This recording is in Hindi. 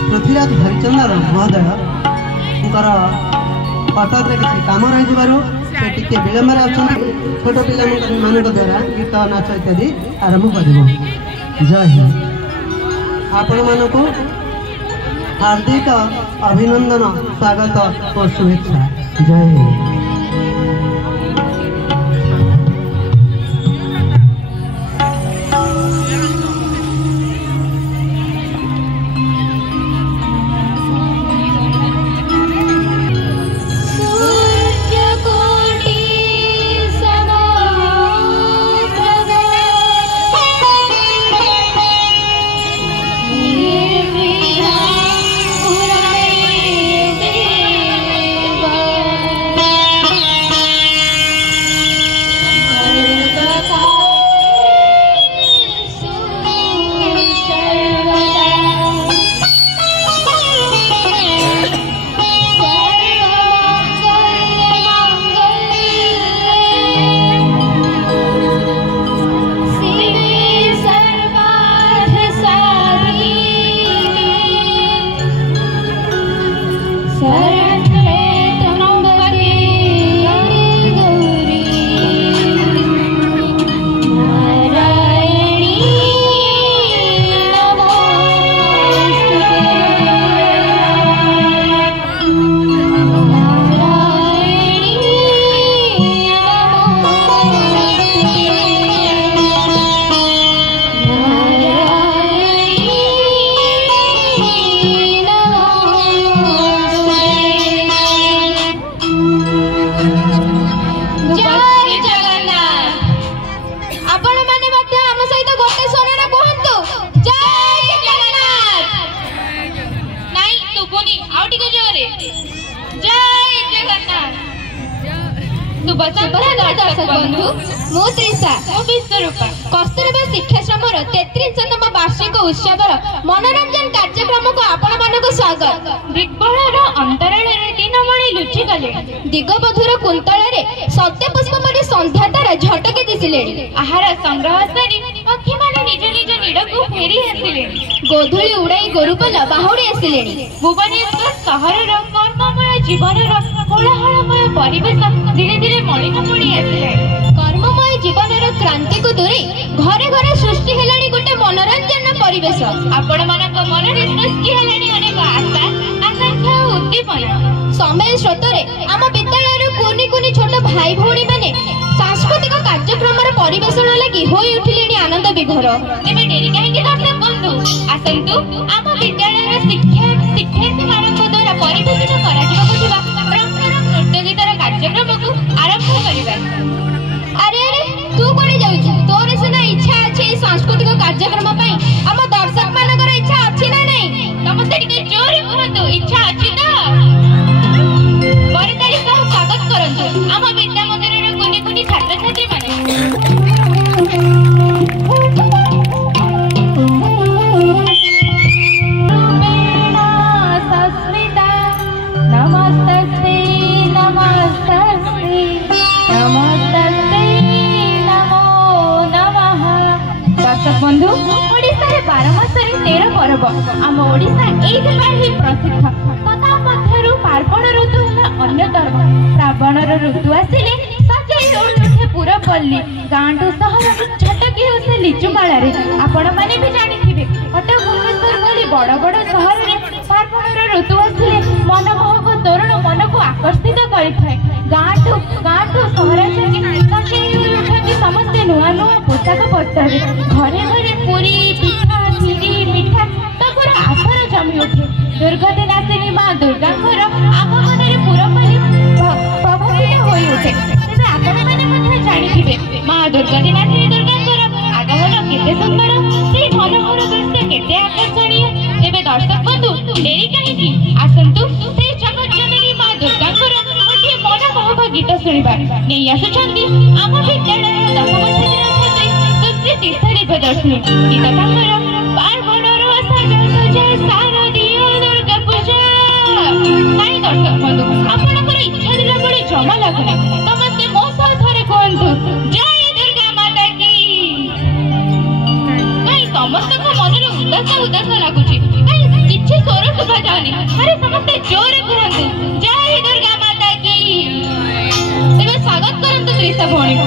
पृथ्वीराज हरिचंद्र महोदय कटक किसी कम रही टे विलम्ब अच्छा छोट पिला द्वारा गीत नाच इत्यादि आरंभ कर। जय हिंद। आपण मानक हार्दिक अभिनंदन स्वागत और शुभेच्छा। जय हिंद। कस्तूरबा शिक्षाश्रम 33तम वार्षिक उत्सव मनोरंजन कार्यक्रम को आपण मानक स्वागत। दिग्बलर अंतराल दिनमणि लुचि गले दिगबधुर कुंतल सत्यपुष्पमणि संध्या तारा झटके दिसिले आहार संग्रह सारी पक्षी माने निज निज निडकु फेरी आसिले गोधुली उड़ाई गोरुपल बाहुड़ी आसिले भुवनेश्वर सहरर कर्ममय जीवनर कोलाहलमय परिवेश धीरे धीरे मलिन पड़ी आसिले कर्ममय जीवनर क्रांति को दूरे घरे घरे सृष्टि हेलानी गोटे मनोरंजन परिवेश आपण मानक मनरे सृष्टि हेलानी अनेक आशा आकांक्षा उद्दीपना समय स्रोतरे आम विद्यालय कुनी कुनी छोट भाई भौणी माने सांस्कृतिक कार्यक्रम परिवेशन लगी होई उठिलेनी आनंद विभोर। एबे डेरी काहेकि दर्शक बंधु आसंतु आम विद्यालय शिक्षार्थी मानक द्वारा परिवेशन करा जिबाकुथिबा रंग नृत्य गीतर कार्यक्रम को आरंभ करिबा। अरे अरे तू कोनी जाउछु तोर सिना इच्छा अछि सांस्कृतिक कार्यक्रम पई आम दर्शक मानकर इच्छा अछि ना नै समस्त टिके जोर कहंतु इच्छा अछि ना बरतारी सह स्वागत करंतु आम विद्या मंदिरर कुनी कुनी छात्र छात्री माने। बंधु ओडिसा रे 12 मासरे 13 पर्व आम ओडिसा एइथ ही प्रसिद्ध तथा मध्यरु पार्वण ऋतु अन्यतम श्रावणर ऋतु आसिले सजई उठे पूरा पल्ली गांठू सहर छटकी होसे लिचु माला रे आपण माने भी जानिथिबे कटक भुवनेश्वर भली बड़ बड़ शहर रे पार्वणर ऋतु आसिले मनमोहक तोरण मन को आकर्षित करिथाय गांठू सहर सजई उठे समस्त नुआ नुआ पोशाक पत्तरे घरे घरे पूरी पिठा खीरी मिठा तकुर आसर जमी उठे दुर्गति नासिनी माँ दुर्गांकर आगमन रे पुरपल्ली प्रभावित होई उठे। तेबे आपण माने मध्ये जानिथिबे माँ दुर्गति नासिनी दुर्गांकर आगमन केते सुंदर से मनोहर दृश्य केते आकर्षणीय। तेबे दर्शक बंधु डेरी काहेकि आसंतु से जगत जननी माँ दुर्गांकर गोटे मनमोहक गीत शुणिबा नै आसुछंती आम विद्यालय 10th छात्री तीर्थरी प्रदर्शनी गीत तांकर पार्वणर सज सज शारदीय दुर्गा पूजा। नाई दर्शक बंधु आपणकर इच्छा दिला बड़ी जमा लागुनी समस्ते मो सह थरे कहंतु जय दुर्गा माता की। काई समस्त को मनरे उदास उदास लागुची काई किछि स्वर କହିବନି। ଆରେ ସମସ୍ତେ ଜୋରେ କୁହନ୍ତୁ ଜୟ ଦୁର୍ଗା ମାତା କି। ଏବେ ସ୍ୱାଗତ କରନ୍ତୁ ତ୍ରିଶା ଭଉଣୀକୁ।